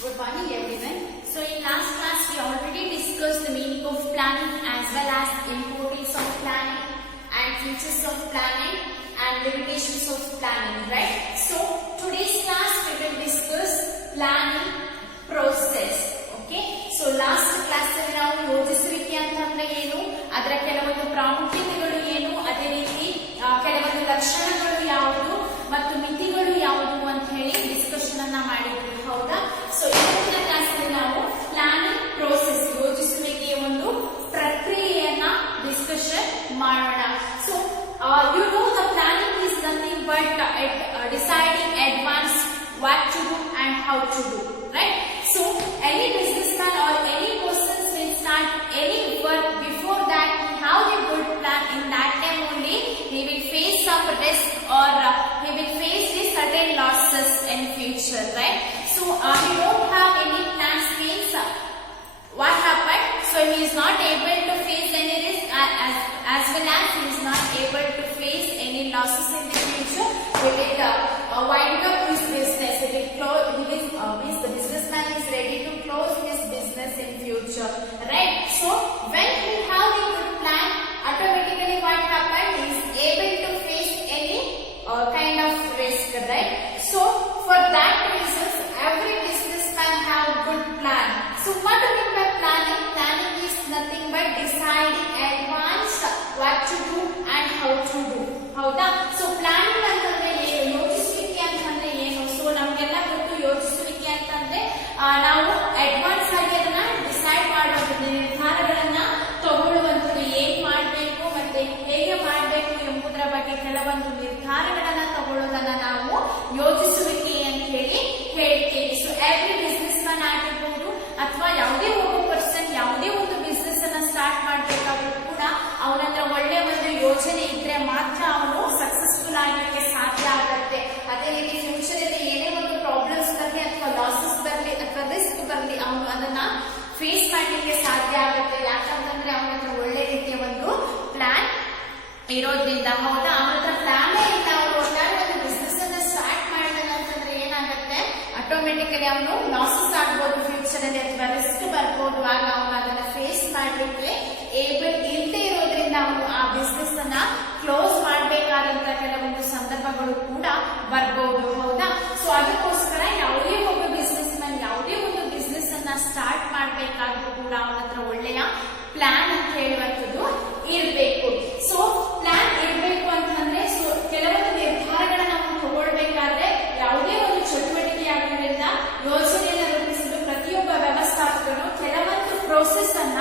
Good morning everyone. So in last class we already discussed the meaning of planning as well as importance of planning and features of planning and limitations of planning, right? So today's class we will discuss planning process. Okay? So last class ಅಲ್ಲಿ ನಾವು ಯೋಜಿಸುವಿಕೆ ಅಂತಂದ್ರೆ ಏನು, ಅದರ ಕೆಲವೊಂದು ಪ್ರಾಮುಖ್ಯತೆಗಳು ಏನು, ಅದೇ ರೀತಿ ಕೆಲವೊಂದು ಲಕ್ಷಣಗಳು ಯಾವುದು ಮತ್ತು ಮಿತಿಗಳು ಯಾವುದು ಅಂತ ಹೇಳಿ ಡಿಸ್ಕಷನ್ ಅನ್ನ ಮಾಡಿದ್ವಿ, ಹೌದಾ? ಸೊ ಇವತ್ತಿನ ಕ್ಲಾಸ್ ಅಲ್ಲಿ ನಾವು ಪ್ಲಾನಿಂಗ್ ಪ್ರೋಸೆಸ್ ಯೋಜಿಸುವಿಕೆಯ ಒಂದು ಪ್ರಕ್ರಿಯೆಯನ್ನ ಡಿಸ್ಕಷನ್ ಮಾಡೋಣ. So you know the planning is nothing but deciding advance what to do and how to do, right? So any businessman or any person will start any work before that he have a good plan. In that time only he will face some risk or he will face the certain losses in future, right? So he don't have any plans means what happened? So he is not able to face any risk as well as he is not able to face any losses in the future. He will wind up his business. He will close. Means the businessman is ready to close his business in future, right? So when he have a good plan, automatically what happened? He is able to face any kind of risk, right? So for that reasons, every businessman have good plan. So what do you mean by planning? Planning is nothing but deciding advance what to do and how to do. ಹೌದಾ? So planning ಅಂತಂದ್ರೆ ಏನು, ಯೋಜಿಸುವಿಕೆ ಅಂತಂದ್ರೆ ಏನು? ಸೊ ನಮ್ಗೆಲ್ಲ ಗೊತ್ತು ಯೋಜಿಸುವಿಕೆ ಅಂತಂದ್ರೆ ನಾವು ಅಡ್ವಾನ್ಸ್ ಆಗಿ ಅದನ್ನ ಡಿಸೈಡ್ ಮಾಡೋದು, ನಿರ್ಧಾರಗಳನ್ನ ತಗೊಳ್ಳುವಂಥದ್ದು, ಏನ್ ಮಾಡ್ಬೇಕು ಮತ್ತೆ ಹೇಗೆ ಮಾಡ್ಬೇಕು ಎಂಬುದರ ಬಗ್ಗೆ ಕೆಲವೊಂದು ನಿರ್ಧಾರಗಳನ್ನ ತಗೊಳ್ಳೋದನ್ನ ನಾವು ಯೋಜಿಸುವಿಕೆ ಅಂತ ಹೇಳಿ ಹೇಳ್ತೀವಿ. ಸೊ ಎವ್ರಿ ಬಿಸ್ನೆಸ್ ಮ್ಯಾನ್ ಆಗಿರ್ಬೋದು ಅಥವಾ ಯಾವುದೇ ಒಬ್ಬ ಪರ್ಸನ್ ಯಾವುದೇ ಒಂದು ಬಿಸ್ನೆಸ್ ಅನ್ನ ಸ್ಟಾರ್ಟ್ ಮಾಡ್ಬೇಕಾದ್ರೂ ಕೂಡ ಅವನ ಹತ್ರ ಒಳ್ಳೆ ಒಂದು ಯೋಜನೆ ಇದ್ರೆ ಮಾತ್ರ ಅವನು ಸಕ್ಸಸ್ಫುಲ್ ಆಗಲಿಕ್ಕೆ ಸಾಧ್ಯ ಆಗುತ್ತೆ. ಅದೇ ರೀತಿ ಫ್ಯೂಚರ್ ಅಲ್ಲಿ ಏನೇ ಒಂದು ಪ್ರಾಬ್ಲಮ್ಸ್ ಬರಲಿ ಅಥವಾ ಲಾಸಸ್ ಬರಲಿ ಅಥವಾ ರಿಸ್ಕ್ ಬರಲಿ ಅವನು ಅದನ್ನ ಫೇಸ್ ಮಾಡಲಿಕ್ಕೆ ಸಾಧ್ಯ ಆಗುತ್ತೆ. ಯಾಕಂತಂದ್ರೆ ಅವನ ಹತ್ರ ಒಳ್ಳೆ ರೀತಿಯ ಒಂದು ಪ್ಲಾನ್ ಇರೋದ್ರಿಂದ, ಹೌದಾ? ಅವನ ಹತ್ರ ಪ್ಲಾನೇ ಇಲ್ಲ, ಅವರು ಒಟ್ಟಾರೆ ಒಂದು ಬಿಸ್ನೆಸ್ ಅನ್ನ ಸ್ಟಾರ್ಟ್ ಮಾಡಿದಾನೆ ಅಂತಂದ್ರೆ ಏನಾಗುತ್ತೆ, ಆಟೋಮೆಟಿಕಲಿ ಅವನು ಲಾಸಸ್ ಆಗ್ಬೋದು ಫ್ಯೂಚರ್ ಅಲ್ಲಿ ಅಥವಾ ರಿಸ್ಕ್ ಬರ್ಬೋದು. ಆಗ ಅವನು ಅದನ್ನ ಫೇಸ್ ಮಾಡ್ಲಿಕ್ಕೆ ಏಬಲ್ ಇಲ್ಲದೆ ಇರೋದ್ರಿಂದ ಅವನು ಆ ಬಿಸ್ನೆಸ್ ಅನ್ನ ಕ್ಲೋಸ್ ಮಾಡಬೇಕಾದಂತ ಕೆಲವೊಂದು ಸಂದರ್ಭಗಳು ಕೂಡ ಬರ್ಬೋದು, ಹೌದಾ? ಸೊ ಅದಕ್ಕೋಸ್ಕರ ಯಾವುದೇ ಒಬ್ಬ ಬಿಸ್ನೆಸ್ ಮ್ಯಾನ್ ಯಾವುದೇ ಒಂದು ಬಿಸ್ನೆಸ್ ಅನ್ನ ಸ್ಟಾರ್ಟ್ ಮಾಡ್ಬೇಕಾದ್ರೂ ಕೂಡ ಅವನ ಹತ್ರ ಒಳ್ಳೆಯ ಪ್ಲಾನ್ ಅಂತ ಹೇಳುವಂಥದ್ದು ಇರಬೇಕು. ಸೊ ಪ್ಲಾನ್ ಇರಬೇಕು ಅಂತಂದ್ರೆ ಸೊ ಕೆಲವೊಂದು ನಿರ್ಧಾರಗಳನ್ನ ನಾವು ತಗೊಳ್ಬೇಕಾದ್ರೆ ಯಾವುದೇ ಒಂದು ಚಟುವಟಿಕೆ ಆಗೋದ್ರಿಂದ ಯೋಜನೆಯನ್ನು ರೂಪಿಸಲು ಪ್ರತಿಯೊಬ್ಬ ವ್ಯವಸ್ಥಾಪಕನು ಕೆಲವೊಂದು ಪ್ರೋಸೆಸ್ ಅನ್ನ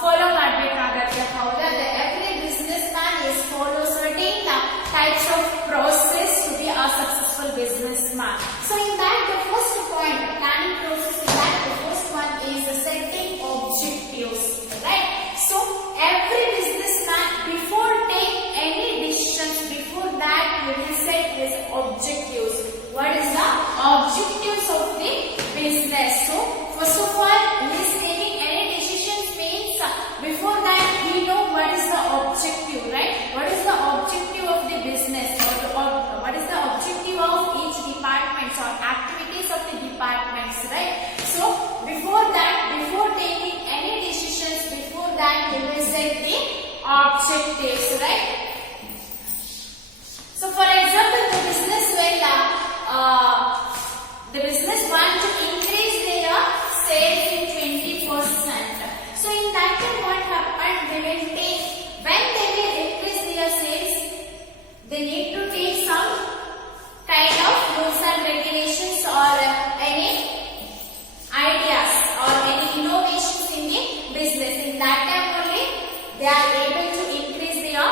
ಫಾಲೋ ಮಾಡಬೇಕಾಗತ್ತೆ, ಹೌದಾ? Every business man is follow certain types of process to be a successful businessman. So in that the first point, planning process, in that the first one is the setting objectives, right? So every businessman before take any decisions, before that he will set his objectives. What is the objectives of the business? So first of all, he is taking any decisions means before that he know what is the objective, right? What is the objective of the business or what is the objective of each department or activities of the departments, right? So before that, before taking any decisions, before that he will set the objectives, right? So for example, the business want to increase their sales in 20%. So in that time what happened, they will take, when they will increase their sales, they need to take some kind of rules and regulations or any ideas or any innovations in the business. In that time only they are able to increase their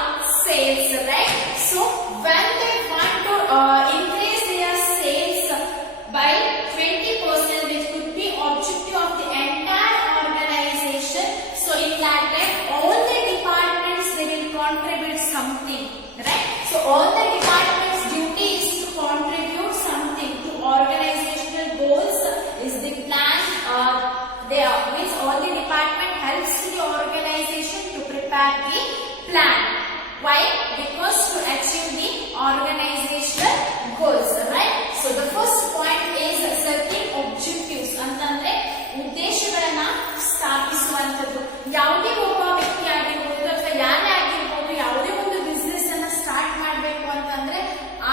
ಯಾವುದೇ ಒಬ್ಬ ವ್ಯಕ್ತಿ ಆಗಿರ್ಬೋದು ಅಥವಾ ಯಾರೇ ಆಗಿರ್ಬೋದು ಯಾವುದೇ ಒಂದು ಬಿಸ್ನೆಸ್ ಅನ್ನ ಸ್ಟಾರ್ಟ್ ಮಾಡಬೇಕು ಅಂತಂದ್ರೆ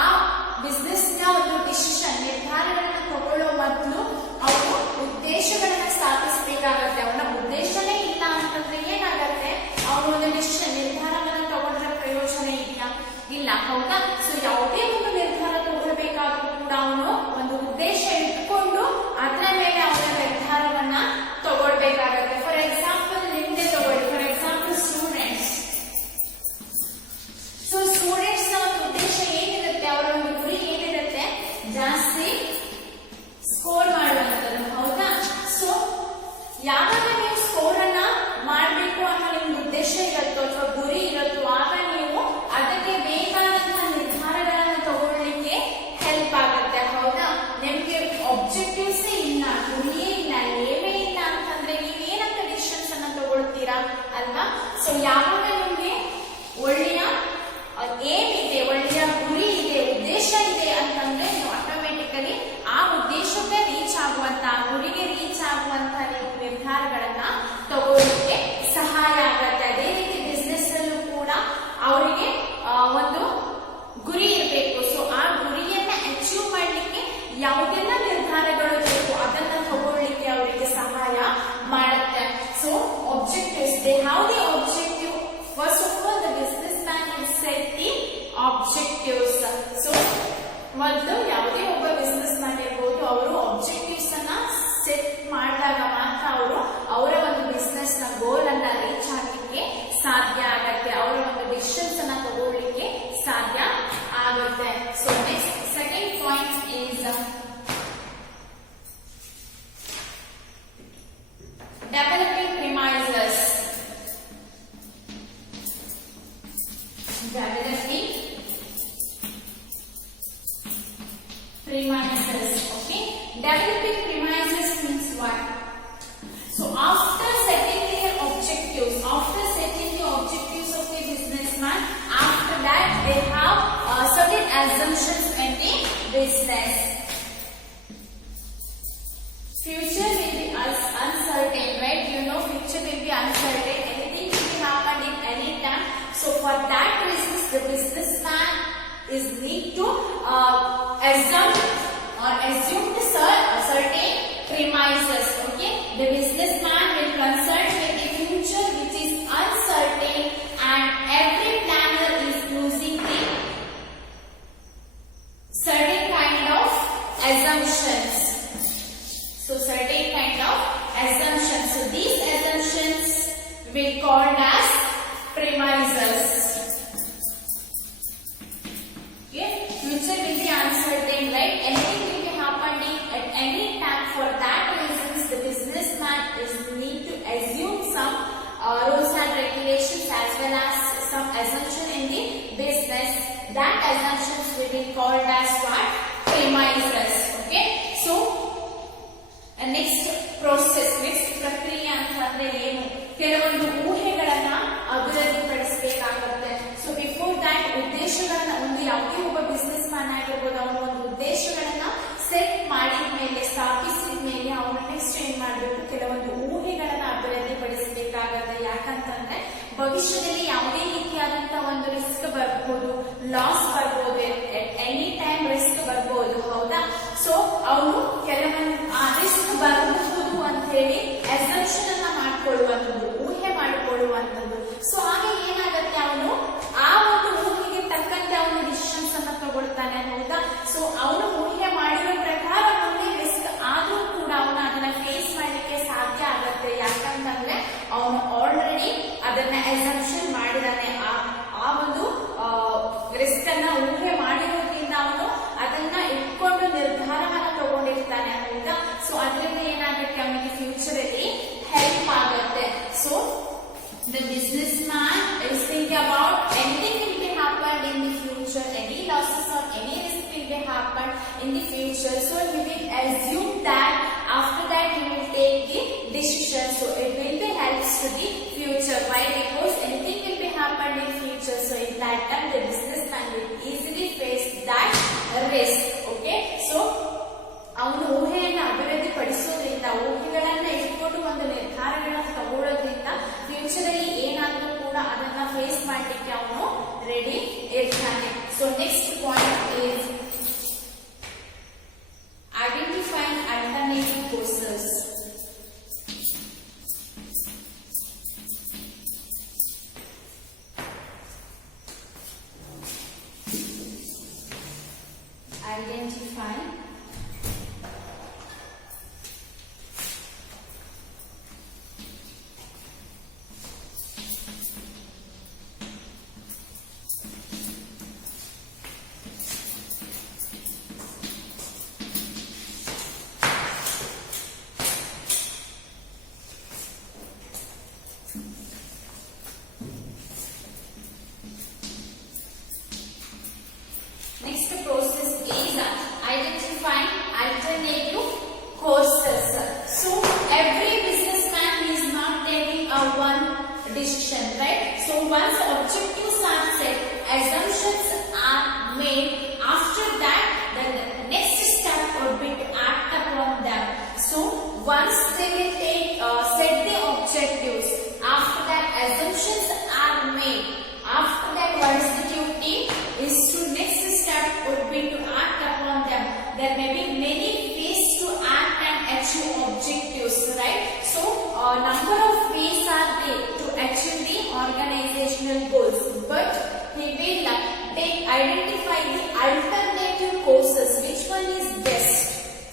ಆ ಬಿಸ್ನೆಸ್ ನ ಒಂದು ಡಿಸಿಷನ್ ನಿರ್ಧಾರಗಳನ್ನ ತಗೊಳ್ಳೋ ಮೊದಲು ಅವರು ಉದ್ದೇಶಗಳನ್ನ ಸ್ಥಾಪಿಸಬೇಕಾಗತ್ತೆ. ಅವನ ಉದ್ದೇಶನೇ ಇಲ್ಲ ಅಂತಂದ್ರೆ ಏನಾಗತ್ತೆ, ಅವನು ಒಂದು ಡಿಸಿಷನ್ ನಿರ್ಧಾರವನ್ನ ತಗೊಂಡ್ರೆ ಪ್ರಯೋಜನ ಇದೆಯಾ? ಇಲ್ಲ, ಹೌದಾ? ಸೊ ಯಾವುದೇ ಒಂದು ನಿರ್ಧಾರ ತಗೊಳ್ಬೇಕಾದ್ರೂ ಕೂಡ ಅವನು ಒಂದು ಉದ್ದೇಶ ಇಟ್ಕೊಂಡು ಅದರ ಮೇಲೆ ಅವನ ನಿರ್ಧಾರವನ್ನ ತಗೊಳ್ಬೇಕಾಗತ್ತೆ. ಫಾರ್ ಎಕ್ಸಾಂಪಲ್ ನಿಮ್ದೆ ತಗೊಳ್ಳಿ, for example students. So students ನ ಒಂದು ಉದ್ದೇಶ ಏನಿರುತ್ತೆ, ಅವರ ಒಂದು ಗುರಿ ಏನಿರುತ್ತೆ, ಜಾಸ್ತಿ ಸ್ಕೋರ್ ಮಾಡುವಂಥದ್ದು, ಹೌದಾ? ಸೊ ಯಾವಾಗ ನೀವು ಸ್ಕೋರ್ ಅನ್ನ ಮಾಡಬೇಕು ಅನ್ನೋ ನಿಮ್ಗೆ ಉದ್ದೇಶ ಇರುತ್ತೋ ಅಥವಾ ಗುರಿ ಇರುತ್ತೋ ಆಗ ನೀವು ಅದಕ್ಕೆ ಬೇಕಾದಂತಹ ನಿರ್ಧಾರಗಳನ್ನು ತಗೊಳ್ಳಿಕ್ಕೆ ಹೆಲ್ಪ್ ಆಗುತ್ತೆ, ಹೌದಾ? ನಿಮ್ಗೆ ಆಬ್ಜೆಕ್ಟಿವ್ಸ್ ಇಲ್ಲ, ಗುರಿಯೇ ಇಲ್ಲ, ಏಮೇ ಇಲ್ಲ ಅಂತಂದ್ರೆ ನೀವು ಏನಂತ ಡಿಸಿಷನ್ಸ್ ಅನ್ನ ತಗೊಳ್ತೀರಾ ಅಲ್ವಾ? ಸೊ ಯಾವಾಗ ನಿಮ್ಗೆ ಒಳ್ಳೆಯ ಏಮ್ ಇದೆ, ಒಳ್ಳೆಯ ಗುರಿ ಇದೆ, ಉದ್ದೇಶ ಇದೆ ಅಂತಂದ್ರೆ ನೀವು ಆಟೋಮೆಟಿಕಲಿ ಆ ಉದ್ದೇಶಕ್ಕೆ ರೀಚ್ ಆಗುವಂತ, ಗುರಿಗೆ ರೀಚ್ ಆಗುವಂತ ನೀವು ನಿರ್ಧಾರಗಳನ್ನ ತಗೊಳ್ಳಲಿಕ್ಕೆ ಸಹಾಯ ಆಗತ್ತೆ. ಅದೇ ರೀತಿ ಬಿಸ್ನೆಸ್ ಅಲ್ಲೂ ಕೂಡ ಅವರಿಗೆ ಒಂದು ಗುರಿ ಇರಬೇಕು. ಸೊ ಆ ಗುರಿಯನ್ನ ಅಚೀವ್ ಮಾಡಲಿಕ್ಕೆ ಯಾವುದೆಲ್ಲ ನಿರ್ಧಾರಗಳು ಬೇಕು ಅದನ್ನ ತಗೊಳ್ಳಿಕ್ಕೆ ಅವರಿಗೆ ಸಹಾಯ ಮಾಡುತ್ತೆ. So objectives, they have the objective. First of all the business man will set the objectives. So ಮೊದಲು ಯಾವುದೇ ಒಬ್ಬ ಬಿಸ್ನೆಸ್ ಮ್ಯಾನ್ ಇರ್ಬೋದು, ಅವರು ಆಬ್ಜೆಕ್ಟಿವ್ಸ್ ಅನ್ನ ಸೆಟ್ ಮಾಡಿದಾಗ ಮಾತ್ರ ಅವರು ಅವರ ಒಂದು ಬಿಸ್ನೆಸ್ ನ ಗೋಲ್ ಅನ್ನ ರೀಚ್ ಆಗಲಿಕ್ಕೆ ಸಾಧ್ಯ ಆಗತ್ತೆ, ಅವರ ಒಂದು ಡಿಸಿಷನ್ಸ್ ಅನ್ನ ತಗೊಳ್ಳಿಕ್ಕೆ ಸಾಧ್ಯ ಆಗುತ್ತೆ. So next second point is developing premises. Developing premises. Okay, developing premises means what? So after setting their objectives, after setting the objectives of the businessman, after that they have certain assumptions in the business. Future will be uncertain, right? You know, future will be uncertain. Anything will be happen in any time. So for that reasons, the businessman is need to assume the certain premises. Okay, the businessman will consult with the future which is uncertain, and every planner is using the certain kind of assumptions. So certain kind of assumptions. So these assumptions will called as premises. Okay, future will be uncertain, right? Anything will be happening at any time. For that reasons, the businessman is need to assume some rules and regulations as well as some assumption in the business. That assumptions will be called as what? Premises. Okay, so next process, next ಪ್ರಕ್ರಿಯೆ ಅಂತಂದ್ರೆ ಏನು? ಕೆಲವೊಂದು ಊಹೆಗಳನ್ನ ಅಭಿವೃದ್ಧಿಪಡಿಸಬೇಕಾಗುತ್ತೆ. So before that ಉದ್ದೇಶಗಳನ್ನ, ಒಂದು ಯಾವುದೇ ಒಬ್ಬ ಬಿಸ್ನೆಸ್ ಮ್ಯಾನ್ ಆಗಿರ್ಬೋದು, ಅವನು ಒಂದು ಉದ್ದೇಶಗಳನ್ನ ಸೆಟ್ ಮಾಡಿದ ಮೇಲೆ, ಸ್ಥಾಪಿಸಿದ ಮೇಲೆ ಅವನು ನೆಕ್ಸ್ಟ್ ಏನ್ ಮಾಡಬೇಕು, ಕೆಲವೊಂದು ಊಹೆಗಳನ್ನ ಅಭಿವೃದ್ಧಿಪಡಿಸಬೇಕಾಗತ್ತೆ. ಯಾಕಂತಂದ್ರೆ ಭವಿಷ್ಯದಲ್ಲಿ ಯಾವುದೇ ರೀತಿಯಾದಂತಹ ಒಂದು ರಿಸ್ಕ್ ಬರ್ಬೋದು, ಲಾಸ್ ಬರ್ಬೋದು, ಎನಿ ಟೈಮ್ ರಿಸ್ಕ್ ಬರ್ಬೋದು, ಹೌದಾ? ಸೊ ಅವನು ಕೆಲವೊಂದು ಆ ರಿಸ್ಕ್ ಬರಬಹುದು ಅಂತ ಹೇಳಿ ಅಸಂಪ್ಷನ್ ಅನ್ನ ಮಾಡ್ಕೊಳ್ಳುವಂಥದ್ದು, ಊಹೆ ಮಾಡಿಕೊಳ್ಳುವಂಥದ್ದು. ಸೊ ಆಗ ಏನಾಗುತ್ತೆ, ಅವನು ಆ ಒಂದು ಊಹೆಗೆ ತಕ್ಕಂತೆ ಅವನು ಡಿಸಿಷನ್ಸ್ ಅನ್ನ ತಗೊಳ್ತಾನೆ, ಹೌದಾ? ಸೊ ಅವನು ಊಹೆ ಮಾಡಿರೋ ಪ್ರಕಾರ ಅವನಿಗೆ ರಿಸ್ಕ್ ಆದ್ರೂ ಕೂಡ ಅವನು ಅದನ್ನ ಫೇಸ್ ಮಾಡ್ಲಿಕ್ಕೆ ಸಾಧ್ಯ ಆಗತ್ತೆ. ಯಾಕಂತಂದ್ರೆ ಅವನು ಆಲ್ರೆಡಿ ಅದನ್ನ ಅಸಂಪ್ಷನ್ ಮಾಡಿದಾನೆ. ಆ ಒಂದು ರಿಸ್ಕ್ ಅನ್ನ ಊಹೆ ಮಾಡಿರೋದ್ರಿಂದ ಅವನು ಅದನ್ನ ಇಟ್ಕೊಂಡು ನಿರ್ಧಾರವನ್ನ ತಗೊಂಡಿರ್ತಾನೆ, ಹೌದಾ? ಸೊ ಅದರಿಂದ ಏನಾಗುತ್ತೆ, ಅವನಿಗೆ ಫ್ಯೂಚರ್ ಅಲ್ಲಿ ಹೆಲ್ಪ್ ಆಗುತ್ತೆ. So the businessman is thinking about anything will be happened in the future, any losses or any risk will be happened in the future. So he will assume that, after that he will take the decision. So it will be helps to the future. Why? Because anything will be happened in future. So in that time the businessman will easily face that risk. Okay, so ಅವನು ಊಹೆಯನ್ನು ಅಭಿವೃದ್ಧಿ ಪಡಿಸೋದ್ರಿಂದ, ಊಹೆಗಳನ್ನ ಇಟ್ಕೊಂಡು ಒಂದು ನಿರ್ಧಾರಗಳನ್ನು ತಗೊಳ್ಳೋದ್ರಿಂದ ಫೇಸ್ ಮಾಡಲಿಕ್ಕೆ ಅವನು ರೆಡಿ ಇರ್ತಾನೆ. So next point is identifying alternative courses. Identify next process is identifying alternative courses. So every businessman is not taking a one decision, right? So once objectives are set, assumptions are made. After that, the next step would be to act upon them. So once they will set the objectives, after that assumptions are made. After that, what is the duty? Is to next step would be to act upon them. There may be many ways to act and achieve objectives, right? So number of ways are there to achieve the organizational goals, but he will identify the alternative courses. Which one is best?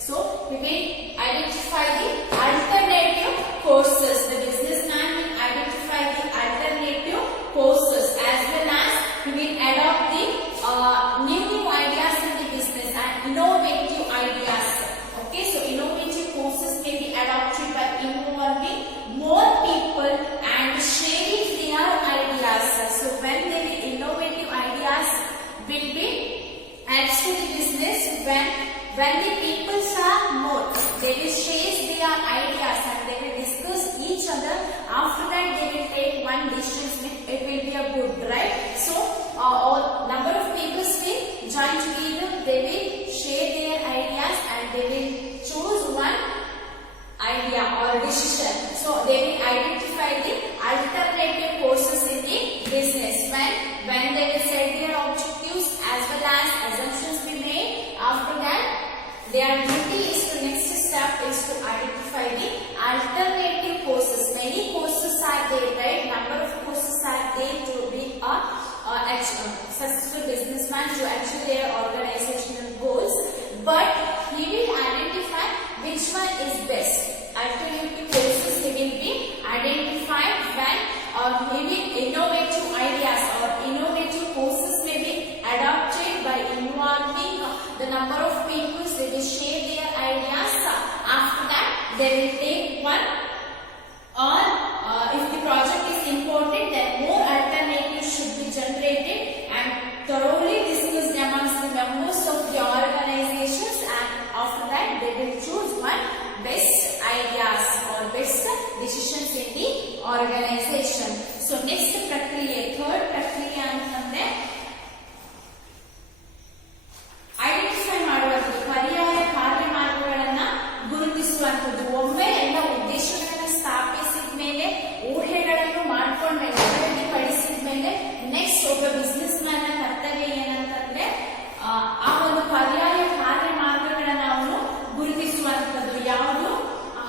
So he will identify the alternative courses. The businessman will identify the alternative courses, as well as he will adopt the new ideas in the business and innovative ideas. Okay, so innovative courses may be adopted by involving more people and sharing their ideas. So when there is innovative ideas will be adds to the business, when the people are more, they will share their ideas and they will discuss each other. After that, they will take one decision. It will be a good, right? So number of people will join together. They will share their ideas and they will choose one idea or decision. So they will identify the alternative courses in the business. When they will set their objectives as well as assumptions be made. After that, their duty is to next step is to identify the alternative courses. Many courses are there, right? Number of courses are there to be a successful businessman to achieve their organizational goals, but he will identify which one is best. Alternative courses he will be identified when he will innovative ideas or innovative courses may be adopted by involving the number of people. They will share their ideas. After that, they will take one, or if the project is important, then more alternatives should be generated and thoroughly discussed amongst the members of the organizations, and after that they will choose one best ideas or best decisions in the organization. So next prakriye, third prakriye antandre identify ಮಾಡುವಂಥದ್ದು, ಪರ್ಯಾಯ ಕಾರ್ಯ ಮಾರ್ಗಗಳನ್ನ ಗುರುತಿಸುವಂಥದ್ದು. ಒಮ್ಮೆ ಎಲ್ಲ ಉದ್ದೇಶಗಳನ್ನು ಸ್ಥಾಪಿಸಿದ ಮೇಲೆ, ಊಹೆಗಳನ್ನು ಮಾಡ್ಕೊಂಡ್ಮೇಲೆ, ಅಭಿವೃದ್ಧಿಪಡಿಸಿದ ಮೇಲೆ, ನೆಕ್ಸ್ಟ್ ಒಬ್ಬ ಬಿಸ್ನೆಸ್ ಮ್ಯಾನ್ ನ ಕರ್ತವ್ಯ ಏನಂತಂದ್ರೆ ಆ ಒಂದು ಪರ್ಯಾಯ ಕಾರ್ಯ ಮಾರ್ಗಗಳನ್ನ ಅವನು ಗುರುತಿಸುವಂಥದ್ದು. ಯಾವುದು?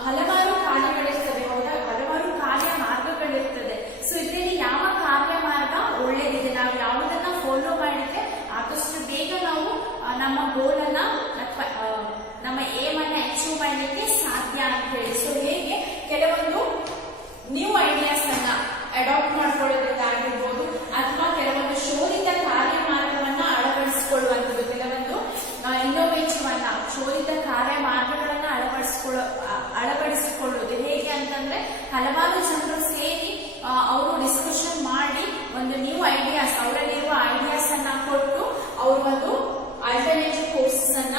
ಹಲವಾರು ಕಾರ್ಯಗಳಿರ್ತದೆ, ಹೌದಾ? ಹಲವಾರು ಕಾರ್ಯ ಮಾರ್ಗಗಳಿರ್ತದೆ. ಸೊ ಇದರಲ್ಲಿ ಯಾವ ಕಾರ್ಯ ಮಾರ್ಗ ಒಳ್ಳೆಯದಿದೆ, ನಾವು ಯಾವುದನ್ನ ಫಾಲೋ ಮಾಡಿದ್ರೆ ಆದಷ್ಟು ಬೇಗ ನಾವು ನಮ್ಮ ಗೋಲ್ ಅನ್ನ ಅಥವಾ ನಮ್ಮ ಏಮ್ ಅನ್ನ ಅಚೀವ್ ಮಾಡಲಿಕ್ಕೆ ಸಾಧ್ಯ ಅಂತ ಹೇಳಿ. ಸೊ ಹೇಗೆ ಕೆಲವೊಂದು ನ್ಯೂ ಐಡಿಯಾಸ್ ಅನ್ನ ಅಡಾಪ್ಟ್ ಮಾಡ್ಕೊಳ್ಳೋದಾಗಿರ್ಬೋದು, ಅಥವಾ ಕೆಲವೊಂದು ಶೋಧಿತ ಕಾರ್ಯ ಮಾರ್ಗವನ್ನ ಅಳವಡಿಸಿಕೊಳ್ಳುವಂಥದ್ದು, ಕೆಲವೊಂದು ಇನ್ನೋವೇಟಿವ್ ಅನ್ನ ಶೋಧಿತ ಕಾರ್ಯ ಮಾರ್ಗಗಳನ್ನ ಅಳವಡಿಸಿಕೊಳ್ಳುವುದು. ಹೇಗೆ ಅಂತಂದ್ರೆ ಹಲವಾರು ಜನರು ಸೇರಿ ಅವರು ಡಿಸ್ಕಷನ್ ಮಾಡಿ ಒಂದು ನ್ಯೂ ಐಡಿಯಾಸ್, ಅವರಲ್ಲಿರುವ ಐಡಿಯಾಸ್ ಅನ್ನ ಕೊಟ್ಟು ಅವರು ಒಂದು ಆಲ್ಟರ್ನೇಟಿವ್ ಕೋರ್ಸಸ್ ಅನ್ನ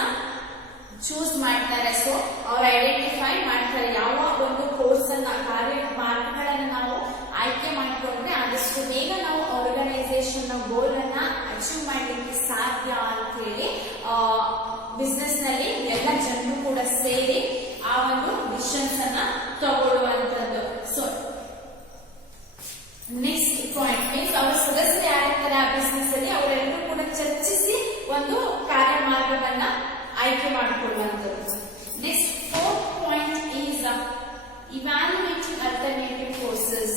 ಚೂಸ್ ಮಾಡ್ತಾರೆ. ಸೊ ಅವ್ರು ಐಡೆಂಟಿಫೈ ಮಾಡ್ತಾರೆ ಯಾವ ಒಂದು ಕೋರ್ಸ್ ಅನ್ನ, ಕಾರ್ಯ ಮಾರ್ಗಗಳನ್ನ ನಾವು ಆಯ್ಕೆ ಮಾಡಿಕೊಂಡ್ರೆ ಆದಷ್ಟು ಬೇಗ ನಾವು ಆರ್ಗನೈಸೇಷನ್ ಗೋಲ್ ಅನ್ನ ಅಚೀವ್ ಮಾಡಲಿಕ್ಕೆ ಸಾಧ್ಯ ಅಂತ ಹೇಳಿ ಬಿಸ್ನೆಸ್ ನಲ್ಲಿ ಎಲ್ಲ ಜನರು ಕೂಡ ಸೇರಿ ಆ ಒಂದು ಡಿಸಿಷನ್ಸ್ ಅನ್ನ ತಗೊಳ್ಳುವಂತದ್ದು. ಸೊ ನೆಕ್ಸ್ಟ್ ಪಾಯಿಂಟ್ ಮೀನ್ಸ್ ಆಯ್ಕೆ ಮಾಡಿಕೊಳ್ಳುವಂಥದ್ದು. Next fourth point is evaluating alternative courses.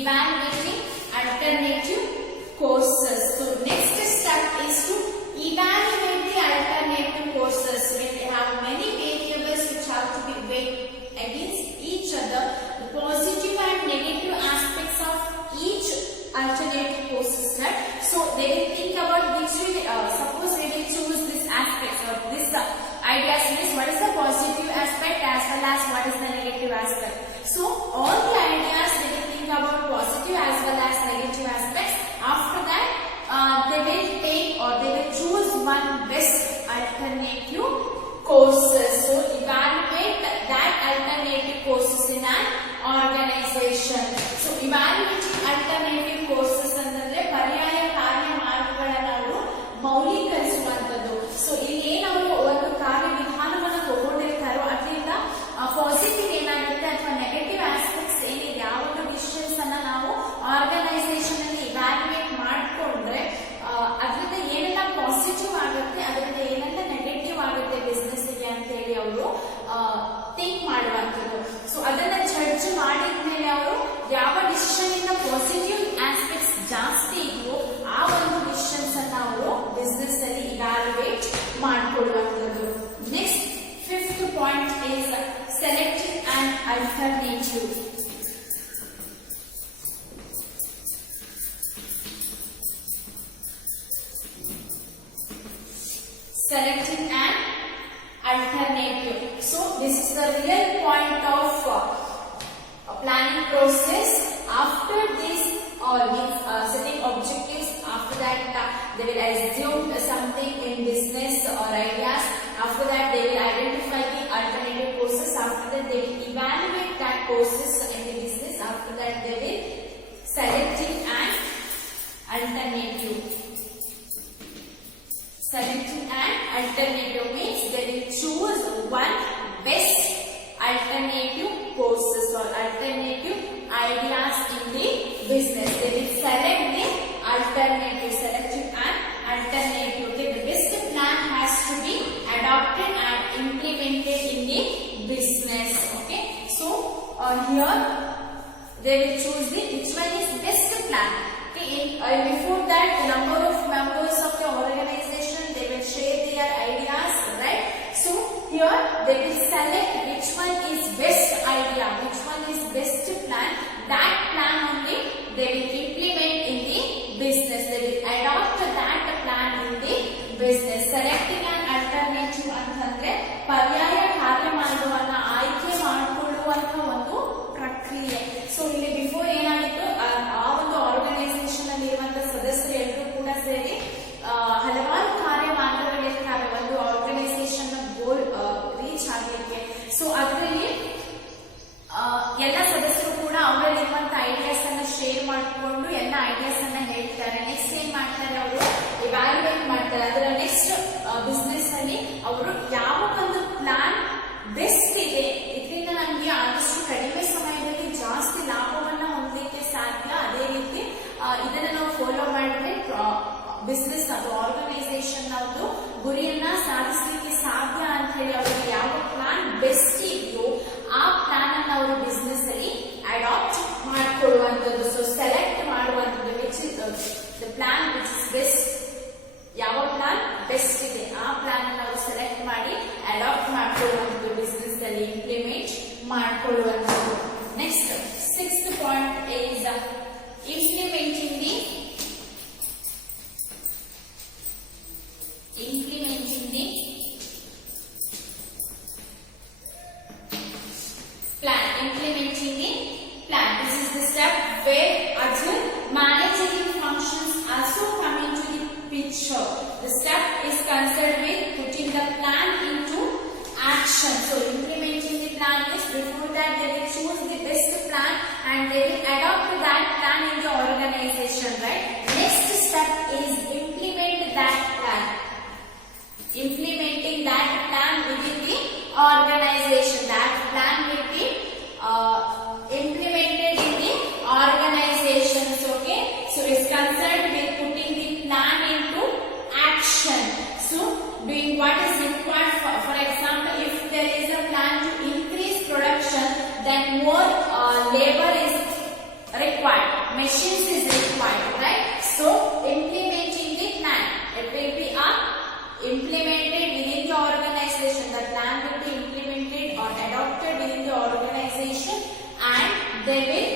Evaluating alternative courses. So next step is to evaluate the alternative courses. When they have many variables which have to be weighed against each other, the positive and negative aspects of each alternative courses, right? So they will think about which will suppose they will choose this aspects or this ideas means what is the positive aspect as well as what is the negative aspect. So all the ideas they will think about positive as well as negative aspects. After that they will take or they will choose one best alternative courses. So evaluate that alternative courses in an organization. So evaluating alternative courses ಅಂದ್ರೆ ಪರ್ಯಾಯ ಕಾರ್ಯ ಮಾರ್ಗಗಳನ್ನು ಅವರು ಮೌಲ್ಯೀಕರಿಸುವಂತದ್ದು. ಸೊ ಇಲ್ಲಿ ಏನವರು ಒಂದು ಕಾರ್ಯ ವಿಧಾನವನ್ನು ತಗೊಂಡಿರ್ತಾರೋ ಅದರಿಂದ ಪಾಸಿಟಿವ್ ಏನಾಗುತ್ತೆ ಅಥವಾ ನೆಗೆಟಿವ್ ಆಸ್ಪೆಕ್ಟ್ಸ್ ಏನಿದೆ ಯಾವ ಒಂದು ಡಿಸಿಷನ್ಸ್ ಅನ್ನ ನಾವು ಆರ್ಗನೈಸೇಷನ್ ಅಲ್ಲಿ ಇವ್ಯಾಲ್ಯೂಯೇಟ್ ಮಾಡಿಕೊಂಡ್ರೆ ಅದರಿಂದ ಏನೆಲ್ಲ ಪಾಸಿಟಿವ್ ಆಗುತ್ತೆ ಅದರಿಂದ ಏನೆಲ್ಲ ನೆಗೆಟಿವ್ ಆಗುತ್ತೆ ಬಿಸ್ನೆಸ್ ಗೆ ಅಂತ ಹೇಳಿ ಅವರು ಥಿಂಕ್ ಮಾಡುವಂಥದ್ದು. ಸೊ ಅದನ್ನ ಜಡ್ಜ್ ಮಾಡಿದ್ಮೇಲೆ ಅವರು ಯಾವ ಡಿಸಿಷನ್ ಇಂದ ಪಾಸಿಟಿವ್ ಆಸ್ಪೆಕ್ಟ್ಸ್ ಜಾಸ್ತಿ ಇದೆಯೋ ಆ ಒಂದು ಡಿಸಿಷನ್ಸ್ ಅನ್ನ ಅವರು ಬಿಸ್ನೆಸ್ ಅಲ್ಲಿ ಇವ್ಯಾಲ್ಯೂಯೇಟ್ ಮಾಡಿಕೊಳ್ಳುವಂಥದ್ದು. Next fifth point is selecting and alternative. Selecting an alternative. So this is the real point of planning process. After this setting objectives, after that they will assume something in business or ideas. After that they will identify the alternative courses. After that they will evaluate that courses in the business. After that they will selecting an alternative. Selecting an alternative means they will choose one best alternative courses or alternative ideas in the business. They will select the alternative. Selecting an alternative. Okay, the best plan has to be adopted and implemented in the business. Okay, so here they will choose the which one is best plan. Okay, before that the number of members of the organization they will share their ideas, right? So here they will select which one is best idea, which one is best plan. That plan only they will implement in the business. They will adopt that plan in the business. Selecting an alternative ಅಂತಂದ್ರೆ ಪರ್ಯಾಯ ಕಾರ್ಯ ಮಾರ್ಗವನ್ನ ಆಯ್ಕೆ ಮಾಡಿಕೊಳ್ಳುವಂತ ಒಂದು ಪ್ರಕ್ರಿಯೆ. ಸೊ ಇಲ್ಲಿ ಬಿಫೋರ್ ಏನಾಗಿತ್ತು ಆ ಒಂದು ಆರ್ಗನೈಸೇಷನ್ ಅಲ್ಲಿ ಇರುವಂತ ಸದಸ್ಯರು ಎಲ್ಲರೂ ಕೂಡ ಸೇರಿ ಹಲವಾರು ಕಾರ್ಯ ಮಾರ್ಗಗಳಿರ್ತವೆ ಒಂದು ಆರ್ಗನೈಸೇಷನ್ ಗೋಲ್ ರೀಚ್ ಆಗಲಿಕ್ಕೆ. ಸೊ ಅದರಲ್ಲಿ ಎಲ್ಲ ಸದಸ್ಯರು ಕೂಡ ಅವರಲ್ಲಿರುವಂತ ಐಡಿಯಾಸ್ ಅನ್ನ ಶೇರ್ ಮಾಡಿಕೊಂಡು ಎಲ್ಲ ಐಡಿಯಾಸ್ ಅನ್ನ ಹೇಳ್ತಾರೆ. ನೆಕ್ಸ್ಟ್ ಏನ್ ಮಾಡ್ತಾರೆ ಅವರು ಇವ್ಯಾಲ್ಯೂಯೇಟ್ ಮಾಡ್ತಾರೆ. ಅದರ ನೆಕ್ಸ್ಟ್ ಬಿಸ್ನೆಸ್ ಅಲ್ಲಿ ಅವರು ಯಾವ ಒಂದು ಪ್ಲಾನ್ ಬೆಸ್ಟ್ ಇದೆ, ಇದರಿಂದ ನಮಗೆ ಆದಷ್ಟು ಕಡಿಮೆ ಸಮಯದಲ್ಲಿ ಜಾಸ್ತಿ ಲಾಭವನ್ನ ಹೊಂದಲಿಕ್ಕೆ ಸಾಧ್ಯ, ಅದೇ ರೀತಿ ಇದನ್ನ ನಾವು ಫಾಲೋ ಮಾಡಿದ್ರೆ ಬಿಸ್ನೆಸ್ ಅದು ಆರ್ಗನೈಸೇಷನ್ ಒಂದು ಗುರಿಯನ್ನ ಸಾಧಿಸಲಿಕ್ಕೆ ಸಾಧ್ಯ ಅಂತ ಹೇಳಿ ಅವರಿಗೆ ಯಾವ ಪ್ಲಾನ್ ಬೆಸ್ಟ್ ಇದೆಯೋ ಆ ಪ್ಲಾನ್ ಅನ್ನು ಅವರು ಬಿಸ್ನೆಸ್ ಅಲ್ಲಿ ಅಡಾಪ್ಟ್ ಮಾಡಿಕೊಳ್ಳುವಂಥದ್ದು. ಸೊ ಸೆಲೆಕ್ಟ್ ಮಾಡುವಂಥದ್ದು which is the plan which is best. ಯಾವ ಪ್ಲಾನ್ ಬೆಸ್ಟ್ ಇದೆ ಆ ಪ್ಲಾನ್ ಅನ್ನು ಅವರು ಸೆಲೆಕ್ಟ್ ಮಾಡಿ ಅಡಾಪ್ಟ್ ಮಾಡಿಕೊಳ್ಳುವಂಥದ್ದು, ಬಿಸ್ನೆಸ್ ಅಲ್ಲಿ ಇಂಪ್ಲಿಮೆಂಟ್ ಮಾಡಿಕೊಳ್ಳುವಂಥದ್ದು. Next sixth point is implementing the plan. Implementing the plan. This is the step where other managerial functions also come into the picture. The step is concerned with putting the plan into action. So implementing the plan is before that they will choose the best plan and they will adopt that plan in the organization, right? Next step is implement that plan. Implementing that plan within the organization. That plan will be then more labor is required, machines is required, right? So implementing the plan, it will be implemented within the organization. The plan will be implemented or adopted within the organization, and they will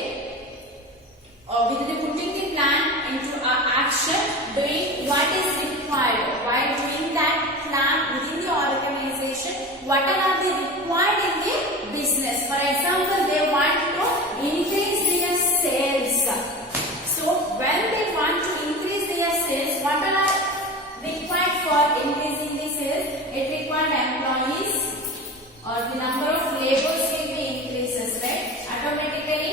putting the plan into action, doing what is required. While doing that plan within the organization, what are they required in the business? For example, they want to increase their sales. So when they want to increase their sales, what are required for increasing the sales? It required employees, or the number of laborers will be increases, right? Automatically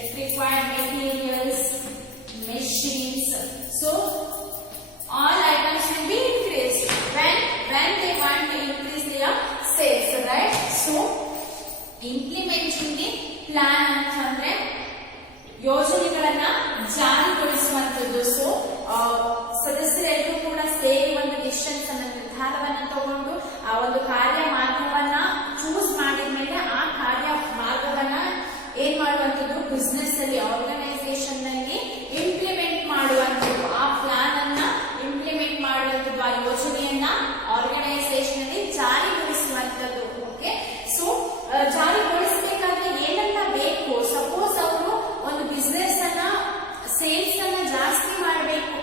it required materials, machines. So all items will be increased when they want to increase their sales, right? So implementing the plan ಅಂತಂದ್ರೆ ಯೋಜನೆಗಳನ್ನ ಜಾರಿಗೊಳಿಸುವಂತದ್ದು. ಸೊ ಸದಸ್ಯರೆಲ್ಲರೂ ಕೂಡ ಸೇರಿ ಒಂದು decisions ಅನ್ನ, ನಿರ್ಧಾರವನ್ನ ತಗೊಂಡು ಆ ಒಂದು ಕಾರ್ಯ ಮಾರ್ಗವನ್ನ ಚೂಸ್ ಮಾಡಿದ ಮೇಲೆ ಆ ಕಾರ್ಯ ಮಾರ್ಗವನ್ನ ಏನ್ ಮಾಡುವಂತದ್ದು, ಬಿಸ್ನೆಸ್ ಅಲ್ಲಿ, ಆರ್ಗನೈಸೇಷನ್ ನಲ್ಲಿ ಇಂಪ್ಲಿಮೆಂಟ್ ಮಾಡುವಂತದ್ದು. ಆ ಪ್ಲಾನ್ ಅನ್ನ ಇಂಪ್ಲಿಮೆಂಟ್ ಮಾಡುವಂತದ್ದು, ಆ ಯೋಜನೆಯನ್ನ ಆರ್ಗನೈಸೇಷನ್ ಅಲ್ಲಿ ಜಾರಿಗೊಳಿಸುವಂತದ್ದು. ಓಕೆ, ಸೊ ಜಾರಿಗೊಳಿಸಬೇಕಾದ್ರೆ ಏನೆಲ್ಲ ಬೇಕು? ಸಪೋಸ್ ಅವರು ಒಂದು ಬಿಸ್ನೆಸ್ ಅನ್ನ, ಸೇಲ್ಸ್ ಅನ್ನ ಜಾಸ್ತಿ ಮಾಡಬೇಕು,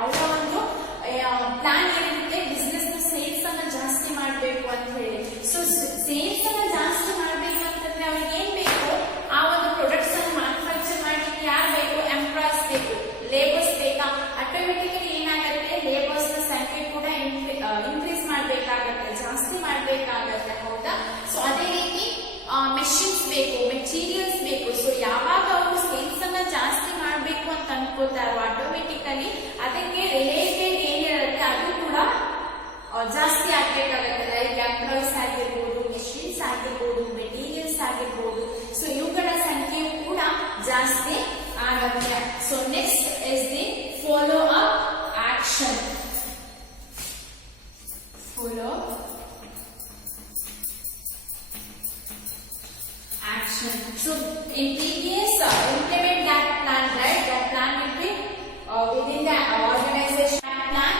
ಅವರ ಒಂದು ಪ್ಲಾನ್ ಏನಿರುತ್ತೆ, ಬಿಸ್ನೆಸ್ ನ ಸೇಲ್ಸ್ ಅನ್ನ ಜಾಸ್ತಿ ಮಾಡಬೇಕು ಅಂತ ಹೇಳಿ. ಸೊ ಸೇಲ್ಸ್ ಅನ್ನ ಜಾಸ್ತಿ ಮಾಡಬೇಕು ಅಂತಂದ್ರೆ ಅವ್ರಿಗೆ ಏನ್ ಬೇಕು? ಆ ಒಂದು ಪ್ರಾಡಕ್ಟ್ಸ್ ಅನ್ನು ಮ್ಯಾನುಫ್ಯಾಕ್ಚರ್ ಮಾಡಲಿಕ್ಕೆ ಯಾರು ಬೇಕು? ಎಂಪ್ಲಾಯ್ಸ್ ಬೇಕು, ಲೇಬರ್ಸ್ ಬೇಕಾ? ಆಟೋಮೆಟಿಕಲಿ ಏನಾಗುತ್ತೆ, ಲೇಬರ್ಸ್ ನ ಸಂಖ್ಯೆ ಕೂಡ ಇನ್ಕ್ರೀಸ್ ಮಾಡಬೇಕಾಗತ್ತೆ, ಜಾಸ್ತಿ ಮಾಡಬೇಕಾಗತ್ತೆ, ಹೌದಾ? ಸೊ ಅದೇ ರೀತಿ ಮೆಷಿನ್ಸ್ ಬೇಕು, ಮೆಟೀರಿಯಲ್ಸ್ ಬೇಕು. ಸೊ ಯಾವಾಗ ಅವರು ಸೇಲ್ಸ್ ಅನ್ನ ಜಾಸ್ತಿ ಮಾಡಬೇಕು ಅಂತ ಅನ್ಕೋತಾರೋ, ಆಟೋಮೆಟಿಕಲಿ ಅದಕ್ಕೆ ರಿಲೇಟೆಡ್ ಏನಿರುತ್ತೆ ಅದು ಕೂಡ ಜಾಸ್ತಿ ಆಗ್ಬೇಕಾಗತ್ತೆ. ಲೈಕ್ ಎಂಪ್ಲಾಯ್ಸ್ ಆಗಿರ್ಬೋದು, ಮೆಷಿನ್ಸ್ ಆಗಿರ್ಬೋದು, ಮೆಟೀರಿಯಲ್ಸ್ ಆಗಿರ್ಬೋದು. ಸೊ ಇವುಗಳ ಸಂಖ್ಯೆಯು ಕೂಡ ಜಾಸ್ತಿ ಆಗುತ್ತೆ. So next is the follow up action. Follow action. So in previous implement that plan, right? That plan will be within the organization plan.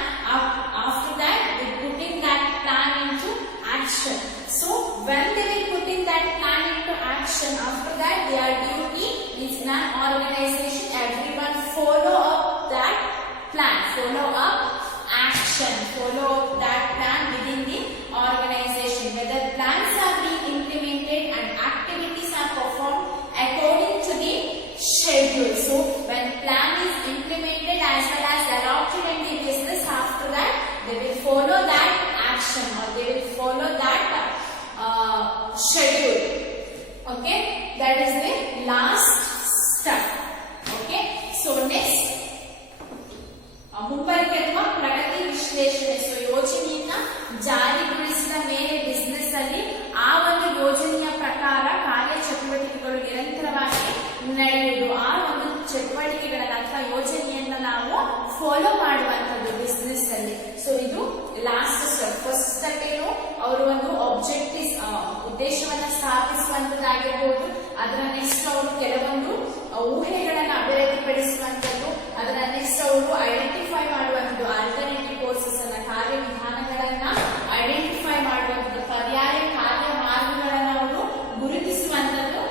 After that, we putting that plan into action. So when they will putting that plan into action, after that their duty is in an organization. Everyone follow up that plan. Follow up action. Follow up that plan within the organization. Whether plans are being implemented and activities are performed according to the schedule. So when plan is implemented as well as adopted in the business, after that they will follow that action, or they will follow that schedule. Okay, that is the last step. Okay, so next ಮುಂಬರಿಕೆ ಅಥವಾ ಪ್ರಗತಿ ವಿಶ್ಲೇಷಣೆ. ಸೊ ಯೋಜನೆಯನ್ನ ಜಾರಿಗೊಳಿಸಿದ ಮೇಲೆ ಬಿಸ್ನೆಸ್ ಅಲ್ಲಿ ಆ ಒಂದು ಯೋಜನೆಯ ಪ್ರಕಾರ ಕಾರ್ಯಚಟುವಟಿಕೆಗಳು ನಿರಂತರವಾಗಿ ನಡೆಯುವುದು. ಆ ಒಂದು ಚಟುವಟಿಕೆಗಳನ್ನ ಅಥವಾ ಯೋಜನೆಯನ್ನ ನಾವು ಫಾಲೋ ಮಾಡುವಂತದ್ದು ಬಿಸ್ನೆಸ್ ಅಲ್ಲಿ. ಸೊ ಇದು ಲಾಸ್ಟ್ ಸ್ಟೆಪ್. ಫಸ್ಟ್ ಸ್ಟೆಪ್ ಏನು, ಅವರು ಒಂದು ಆಬ್ಜೆಕ್ಟಿವ್ಸ್, ಉದ್ದೇಶವನ್ನ ಸ್ಥಾಪಿಸುವಂತದ್ದಾಗಿರ್ಬೋದು. ಅದರ ನೆಕ್ಸ್ಟ್ ಅವರು ಕೆಲವೊಂದು ಊಹೆಗಳನ್ನ ಅಭಿವೃದ್ಧಿಪಡಿಸುವಂತದ್ದು. ಅದರ ನೆಕ್ಸ್ಟ್ ಅವರು ಐಡೆಂಟಿಫೈ ಮಾಡುವಂತದ್ದು, ಆಲ್ಟರ್ನೇಟಿವ್ ಕೋರ್ಸಸ್ ಅನ್ನ, ಕಾರ್ಯವಿಧಾನಗಳನ್ನ ಐಡೆಂಟಿಫೈ ಮಾಡುವಂತದ್ದು, ಪರ್ಯಾಯ ಕಾರ್ಯ ಮಾರ್ಗಗಳನ್ನ ಅವರು ಗುರುತಿಸುವಂತದ್ದು.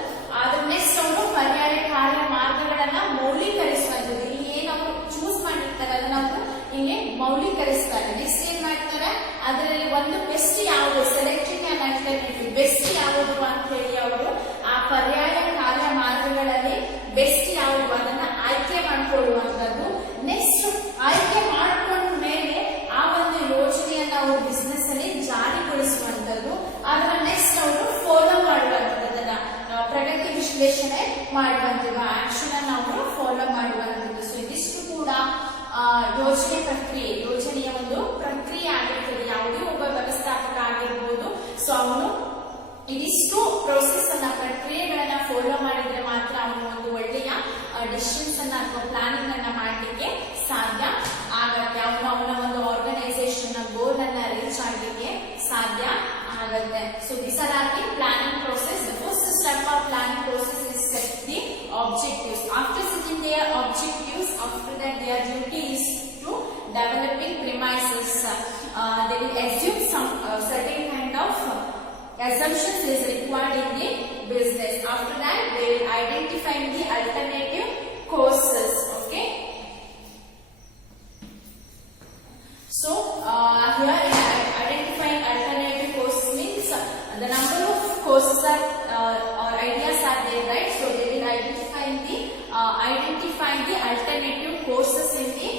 ಅದ್ರ ನೆಕ್ಸ್ಟ್ ಅವರು ಪರ್ಯಾಯ ಕಾರ್ಯ ಮಾರ್ಗಗಳನ್ನ ಮೌಲ್ಯೀಕರಿಸುವಂತದ್ದು. ಇಲ್ಲಿ ಏನ್ ಅವರು ಚೂಸ್ ಮಾಡಿರ್ತಾರೆ ಅದನ್ನ ಅವರು ಇಲ್ಲಿ ಮೌಲ್ಯೀಕರಿಸ್ತಾರೆ. ನೆಕ್ಸ್ಟ್ ಏನ್ ಮಾಡ್ತಾರೆ, ಅದರಲ್ಲಿ ಒಂದು ಬೆಸ್ಟ್ ಯಾವುದು, ಸೆಲೆಕ್ಟಿಂಗ್ ಅಂಡ್ ಆಲ್ಟರ್ನೇಟಿವ್, ಬೆಸ್ಟ್ ಯಾವುದು ಅಂತ ಹೇಳಿ ಅವರು ಆ ಪರ್ಯಾಯ ಕಾರ್ಯ ಮಾರ್ಗಗಳಲ್ಲಿ ಬೆಸ್ಟ್ ಯಾವುದು ಅದನ್ನ ಆಯ್ಕೆ ಮಾಡಿಕೊಳ್ಳುವಂತದ್ದು. ನೆಕ್ಸ್ಟ್ ಆಯ್ಕೆ ಮಾಡಿಕೊಂಡ ಮೇಲೆ ಆ ಒಂದು ಯೋಜನೆಯನ್ನ ಅವರು ಬಿಸ್ನೆಸ್ ಅಲ್ಲಿ ಜಾರಿಗೊಳಿಸುವಂತದ್ದು. ಅದರ ನೆಕ್ಸ್ಟ್ ಅವರು ಫಾಲೋ ಮಾಡುವಂತದ್ದು, ಅದನ್ನ ಪ್ರಗತಿ ವಿಶ್ಲೇಷಣೆ ಮಾಡುವಂತದ್ದು, ಆಕ್ಷನ್ ಅನ್ನು ಅವರು ಫಾಲೋ ಮಾಡುವಂತದ್ದು. ಸೊ ಇದಿಷ್ಟು ಕೂಡ ಯೋಜನೆ ಪ್ರಕ್ರಿಯೆ, ಯೋಜನೆಯ ಒಂದು ಪ್ರಕ್ರಿಯೆ ಆಗಿರ್ತದೆ. ಯಾವುದೇ ಒಬ್ಬ ವ್ಯವಸ್ಥಾಪಕ ಆಗಿರ್ಬೋದು, ಸೊ ಅವನು ಇದಿಷ್ಟು ಪ್ರೋಸೆಸ್ ಅನ್ನ, ಪ್ರಕ್ರಿಯೆಗಳನ್ನ ಫಾಲೋ ಮಾಡಿದ್ರೆ ಮಾತ್ರ ಅವನು ಒಂದು ಒಳ್ಳೆಯ ಡಿಸಿಷನ್ಸ್ ಅನ್ನ ಅಥವಾ ಪ್ಲಾನಿಂಗ್ ಅನ್ನ ಮಾಡಲಿಕ್ಕೆ ಸಾಧ್ಯ ಆಗತ್ತೆ. ಅವನ ಒಂದು ಆರ್ಗನೈಸೇಷನ್ ಗೋಲ್ ಅನ್ನ ರೀಚ್ ಆಗಲಿಕ್ಕೆ ಸಾಧ್ಯ ಆಗತ್ತೆ. So this are the planning process. The first step assumptions is required in the business. After that, they will identify the alternative courses. Okay. So here in identifying alternative courses means the number of courses are or ideas are there, right? So they will identify the alternative courses in the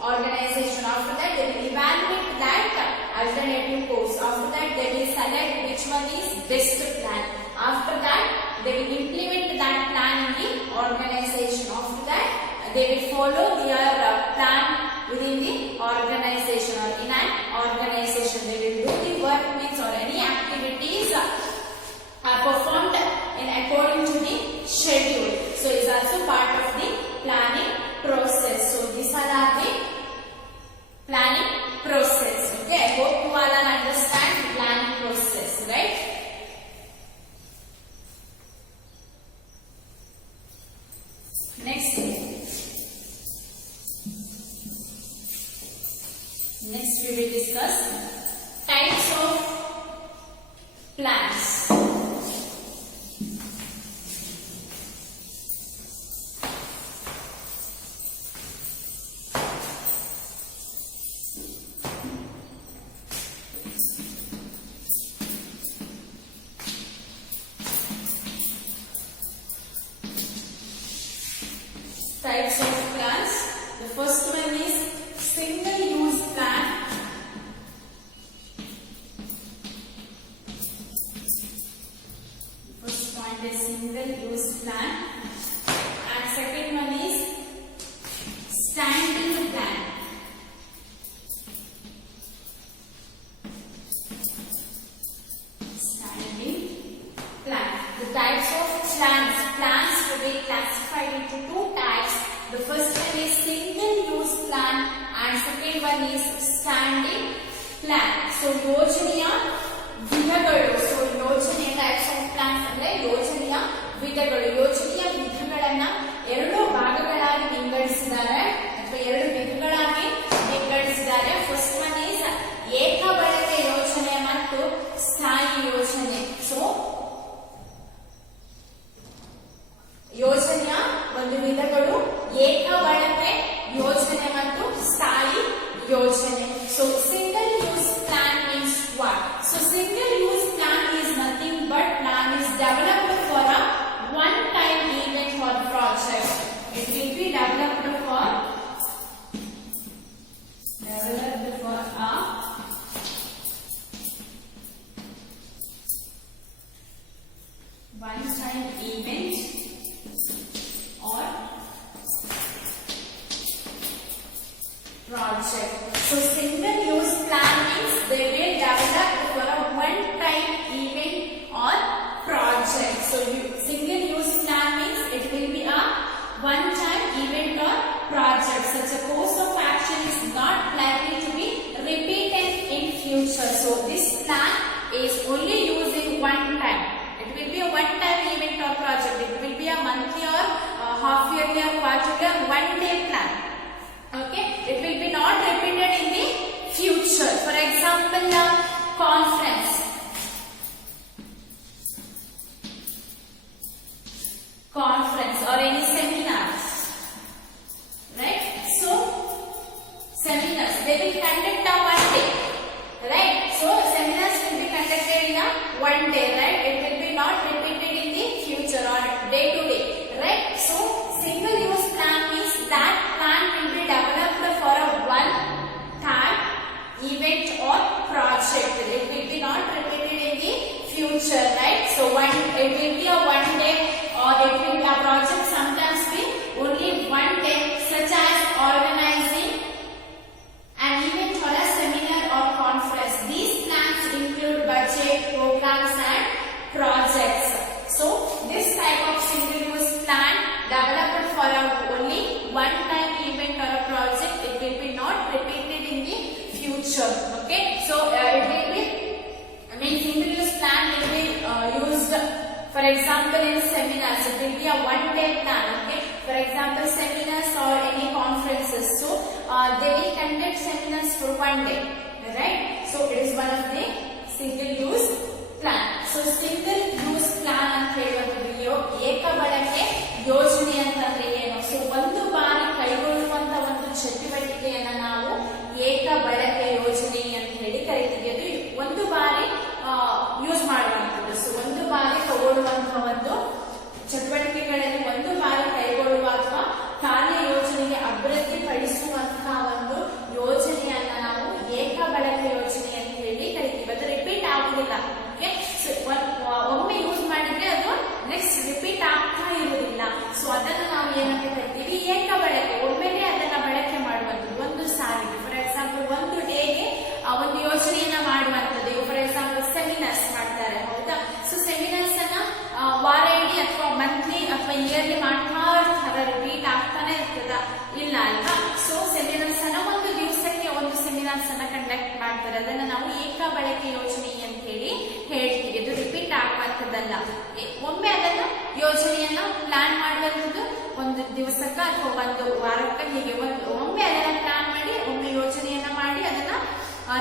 organization. After that, they will evaluate that alternative course. After that, they will select which one is best plan. After that, they will implement that plan in the organization. After that, they will follow their plan within the organization or in an organization. They will do the work means or any activities are performed in according to the schedule. So it is also part of the planning process. So these are the planning process. Okay, I hope you all understand the planning process, right? Next we will discuss types of plans. Types of plans. The first one is single use plan. First point is single use plan, and second one is standing plan. Standing plan. The types of plans to be classified into two types. The first one is single use plan and second one is standing plan. So ಯೋಜನೆಯ ವಿಧಗಳು. So ಯೋಜನೆಯ types of plans ಅಂದ್ರೆ ಯೋಜನೆಯ ವಿಧಗಳು. ಯೋಜನೆಯ ವಿಧಗಳನ್ನ ಎರಡು ಭಾಗಗಳಾಗಿ ವಿಂಗಡಿಸಿದ್ದಾರೆ ಅಥವಾ ಎರಡು ವಿಧಗಳಾಗಿ ವಿಂಗಡಿಸಿದ್ದಾರೆ. ಫಸ್ಟ್ ಒನ್ ಈಸ್ ಏಕ ಬಳಕೆ ಯೋಜನೆ ಮತ್ತು ಸ್ಥಾಯಿ ಯೋಜನೆ. ಸೊ ಯೋಜನೆಯ ಒಂದು ವಿಧಗಳು ಏಕ ಬಳಕೆ ಯೋಜನೆ ಮತ್ತು ಸ್ಥಾಯಿ ಯೋಜನೆ. So single use plan means what? So single use plan is nothing but plan is developed for a one time event or project. It will be developed for a one time event or project. So single use plan means they will develop for a one time event or project. So single use plan means it will be a one time event or project. Such a course of action is not likely to be repeated in future. So this plan is only using one time. It will be a one time event or project. It will be a monthly or half yearly or quarterly or one day plan. Okay, it will be not repeated in the future. For example, conference or any seminars, right? So seminars, they will conduct on one day, right? So seminars will be conducted in a one day, right? It will be not repeated in the future or day to day, right? So single use plan means that plan will be developed for a one time event or project. It will be not repeated in the future, right? So it will be a one day or it will be a project sometimes be only one day, such as organizing an event or a seminar or conference. These plans include budget, programs and projects. So this type of single use plan developed for only one time event or a project, it will be not repeated in the future. Okay, so it will be, single use plan will be used, for example, in seminars. It will be a one day plan. Okay, for example, seminars or any conferences. So they will conduct seminars for one day, right? So it is one of the single use plan. So single use plan ಅಂತ ಹೇಳುವಂಥದ್ದು ಏಕ ಬಳಕೆ ಯೋಜನೆ ಅಂತಂದ್ರೆ ಏನು? ಸೊ ಒಂದು ಬಾರಿ ಕೈಗೊಳ್ಳುವಂತ ಒಂದು ಚಟುವಟಿಕೆಯನ್ನ ನಾವು ಏಕ ಬಳಕೆ ಯೋಜನೆ ಅಂತ ಹೇಳಿ ಕರಿತೀವಿ. ಅದು ಒಂದು ಬಾರಿ ಯೂಸ್ ಮಾಡುವಂಥದ್ದು. ಸೊ ಒಂದು ಬಾರಿ ತಗೊಳ್ಳುವಂತಹ ಒಂದು ಚಟುವಟಿಕೆಗಳಲ್ಲಿ ಒಂದು ಬಾರಿ ಕೈಗೊಳ್ಳುವ ಅಥವಾ ಕಾರ್ಯ ಯೋಜನೆಗೆ ಅಭಿವೃದ್ಧಿಪಡಿಸುವಂತಹ ಒಂದು ಯೋಜನೆಯನ್ನ ನಾವು ಏಕ ಬಳಕೆ ಯೋಜನೆ ಅಂತ ಹೇಳಿ ಕರಿತೀವಿ. ಅದು ರಿಪೀಟ್ ಆಗುದಿಲ್ಲ. ಒಮ್ಮೆ ಯೂಸ್ ಮಾಡಿದ್ರೆ ಅದು ನೆಕ್ಸ್ಟ್ ರಿಪೀಟ್ ಆಗ್ತಾ ಇರುವುದಿಲ್ಲ. ಸೊ ಅದನ್ನ ನಾವು ಏನಂತ ಕರಿತೀವಿ? ಏಕ ಬಳಕೆ. ಒಮ್ಮೆಗೆ ಅದನ್ನ ಬಳಕೆ ಮಾಡುವಂಥದ್ದು ಒಂದು ಸಾರಿಗೆ. ಫಾರ್ ಎಕ್ಸಾಂಪಲ್ ಒಂದು ಡೇಗೆ ಒಂದು ಯೋಜನೆಯನ್ನ ಮಾಡುವಂಥದ್ದು. ಫಾರ್ ಎಕ್ಸಾಂಪಲ್ ಸೆಮಿನಾರ್ಸ್ ಮಾಡ್ತಾರೆ, ಹೌದಾ? ಸೊ ಸೆಮಿನಾರ್ಸ್ ಅನ್ನ ವಾರ ಇಡೀ ಅಥವಾ ಮಂತ್ಲಿ ಅಥವಾ ಇಯರ್ಲಿ ಮಾಡ್ತಾ ಇರ್ತಾರೆ, ರಿಪೀಟ್ ಆಗ್ತಾನೆ ಇರ್ತದ? ಇಲ್ಲ ಅಲ್ವಾ? ಸೊ ಸೆಮಿನಾರ್ಸ್ ಅನ್ನ ಒಂದು ದಿವಸಕ್ಕೆ ಒಂದು ಸೆಮಿನಾರ್ಸ್ ಅನ್ನ ಕಂಡಕ್ಟ್ ಮಾಡ್ತಾರೆ. ಅದನ್ನ ನಾವು ಏಕ ಬಳಕೆ ಯೋಜನೆ ಅಂತ ಹೇಳಿ ಹೇಳ್ತೀವಿ. ಅದು ರಿಪೀಟ್ ಆಗುವಂಥದ್ದಲ್ಲ. ಒಮ್ಮೆ ಅದನ್ನ ಯೋಜನೆಯನ್ನ ಪ್ಲಾನ್ ಮಾಡುವಂಥದ್ದು ಒಂದು ದಿವಸಕ್ಕ ಅಥವಾ ಒಂದು ವಾರಕ್ಕ, ಹೀಗೆ ಒಮ್ಮೆ ಅದನ್ನ ಪ್ಲಾನ್ ಮಾಡಿ ಒಮ್ಮೆ ಯೋಜನೆಯನ್ನ ಮಾಡಿ ಅದನ್ನ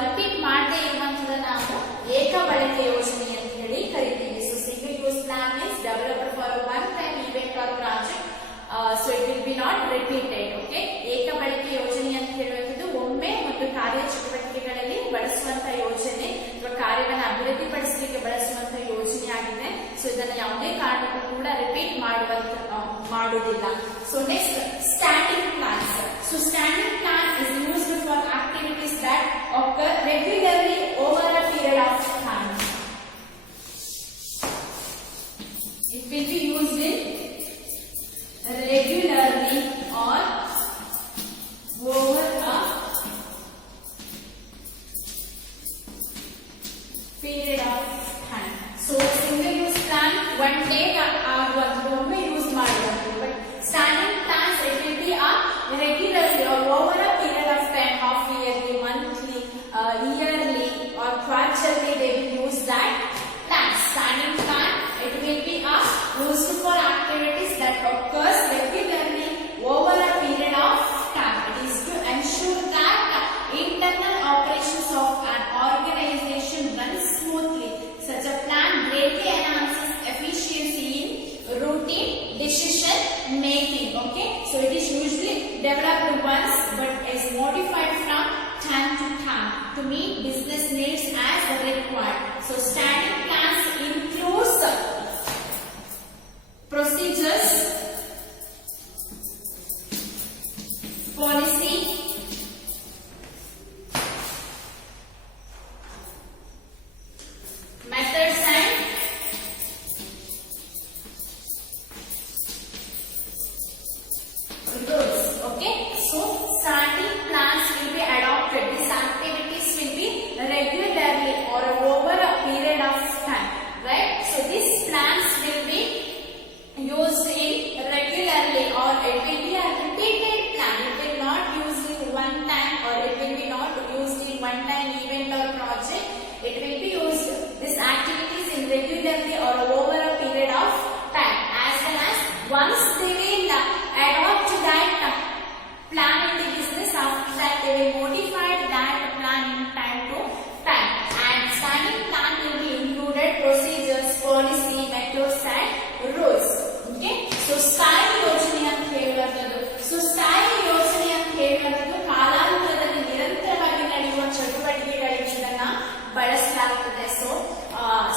ರಿಪೀಟ್ ಮಾಡದೇ ಇರುವಂಥದ್ದನ್ನ ನಾವು ಏಕ ಬಳಕೆ ಯೋಜನೆ ಅಂತ ಹೇಳಿ ಕರಿತೀವಿ. So single use plan is developed for one time event or project, so it will be not repeated. Okay, ಏಕ ಬಳಕೆ ಯೋಜನೆ ಅಂತ ಹೇಳುವಂಥದ್ದು ಒಮ್ಮೆ ಒಂದು ಕಾರ್ಯ ಚಟುವಟಿಕೆಗಳಲ್ಲಿ ಬಳಸುವಂತಹ ಯೋಜನೆ ಅಥವಾ ಕಾರ್ಯವನ್ನು ಅಭಿವೃದ್ಧಿಪಡಿಸಲಿಕ್ಕೆ ಬಳಸುವಂತಹ ಯೋಜನೆ ಆಗಿದೆ. ಸೊ ಇದನ್ನು ಯಾವುದೇ ಕಾರಣಕ್ಕೂ ಕೂಡ ರಿಪೀಟ್ ಮಾಡುವುದಿಲ್ಲ. So next standing plans. So standing plan is used for activities that occur regularly over a period of time. It will be used in regularly or over a period of time. So single use plan one day ಒಮ್ಮೆ use ಮಾಡುವಂಥದ್ದು. But standing plans it will be a regularly or over a period of time, half yearly, monthly, yearly or quarterly they will use that plan. Standing plan, it will be used for activities that occurs regularly over a period of time. It is to ensure that internal operations of an organization run smoothly. Such a plan greatly enhances efficiency in routine decision making. Okay, so it is usually developed once but is modified from time to time to meet business needs as required. So standing plans includes procedures, policy, methods and rules. Okay, so standing plans will be adopted. These activities will be regularly or over a period of time, right? So these plans will be used in regularly or it will be a repeated plan. It will not used in one time or it will be not used in one time event or project. It will be used these activities in regularly or over a period of time, as well as once they will adopt that plan in the business, after that they will modify that plan in time to time. And standing plan will be included procedures, policy, methods and rules. Okay, so ಸ್ಥಾಯಿ ಯೋಜನೆ ಅಂತ ಹೇಳುವಂಥದ್ದು. ಸೊ ಸ್ಥಾಯಿ ಯೋಜನೆ ಅಂತ ಹೇಳುವಂಥದ್ದು ಕಾಲಾಂತರದಲ್ಲಿ ನಿರಂತರವಾಗಿ ನಡೆಯುವ ಚಟುವಟಿಕೆಗಳಿಗೆ ಇದನ್ನ ಬಳಸಲಾಗುತ್ತದೆ. ಸೊ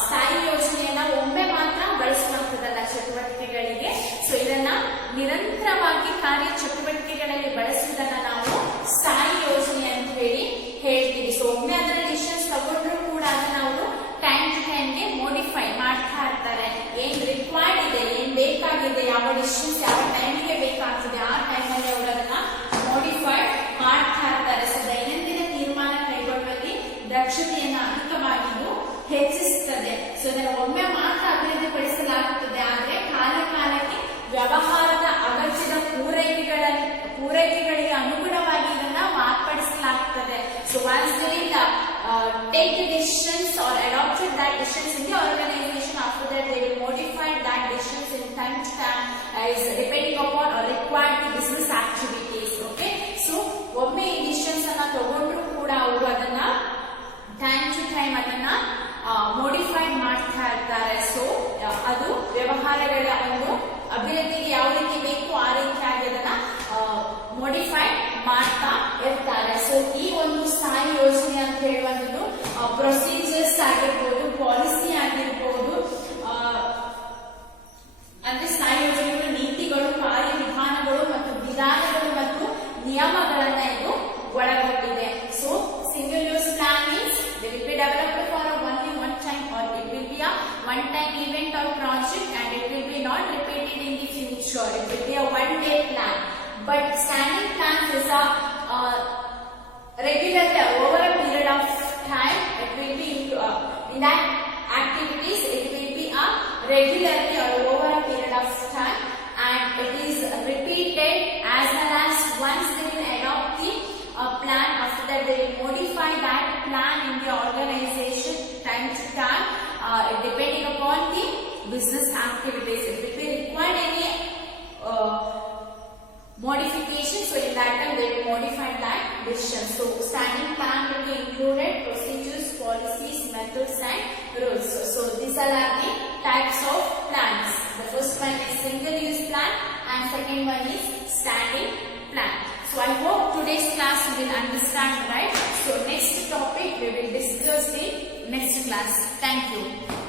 ಸ್ಥಾಯಿ ಯೋಜನೆಯನ್ನ ಒಮ್ಮೆ ಮಾತ್ರ ಬಳಸುವಂಥದ್ದಲ್ಲ ಚಟುವಟಿಕೆಗಳಿಗೆ. ಸೊ ಇದನ್ನ ನಿರಂತರವಾಗಿ ಕಾರ್ಯ ಚಟುವಟಿಕೆಗಳಲ್ಲಿ ಬಳಸುವುದನ್ನ ನಾವು ಸ್ಥಾಯಿ ಯೋಜನೆ ಅಂತ ಹೇಳಿ ಹೇಳ್ತೀವಿ. ಸೊ ಒಮ್ಮೆ ಅದರ ಡಿಸಿಷನ್ಸ್ ತಗೊಂಡ್ರು ಕೂಡ ಅದನ್ನ ಅವರು ಟೈಮ್ ಟು ಟೈಮ್ಗೆ ಮೋಡಿಫೈ ಮಾಡ್ತಾ ಇರ್ತಾರೆ. ಏನ್ ರಿಕ್ವೈರ್ಡ್ ಇದೆ, ಏನ್ ಬೇಕಾಗಿದೆ, ಯಾವ ಡಿಸಿಷನ್ಸ್ ಯಾವ ಟೈಮಿಗೆ ಬೇಕಾಗ್ತದೆ ಆ ಟೈಮಲ್ಲಿ ಅವರು ಅದನ್ನ ಮೋಡಿಫೈ ಮಾಡ್ತಾ ಇರ್ತಾರೆ. ಸೊ ದೈನಂದಿನ ತೀರ್ಮಾನ ಕೈಗೊಳ್ಳುವಲ್ಲಿ ದಕ್ಷತೆಯನ್ನ ಅಧಿಕವಾಗಿಯೂ ಹೆಚ್ಚಿಸುತ್ತದೆ. ಸೊ ಇದನ್ನು ಒಮ್ಮೆ ಮಾತ್ರ ಅಭಿವೃದ್ಧಿಪಡಿಸಲಾಗುತ್ತದೆ, ಆದರೆ ಕಾಲ ಕಾಲಕ್ಕೆ ವ್ಯವಹಾರದ ಅಗತ್ಯದ ಪೂರೈಕೆಗಳಿಗೆ ಅನುಗುಣವಾಗಿ ಇದನ್ನ ಮಾರ್ಪಡಿಸಲಾಗುತ್ತದೆ. So once they will take the decisions or adopted that decisions in the organization, after that they will modify that decisions in time to time as depending upon or required the business activities. Okay, so ಒಮ್ಮೆ ಈ decisions ಅನ್ನ ತಗೊಂಡ್ರು ಕೂಡ ಅವರು ಅದನ್ನ time to time ಅದನ್ನ ಮೋಡಿಫೈ ಮಾಡ್ತಾ ಇರ್ತಾರೆ. But standing plans is a regularly over a period of time. It will be in that activities. It will be a regularly or over a period of time, and it is repeated as well as once they will adopt the plan. After that, they will modify that plan in the organization time to time, depending upon the business activities. If it will require any modification, so in that time they will modify that decision. So standing plan will be included procedures, policies, methods and rules. So these are the types of plans. The first one is single use plan and second one is standing plan. So I hope today's class you will understand, right? So next topic we will discuss in next class. Thank you.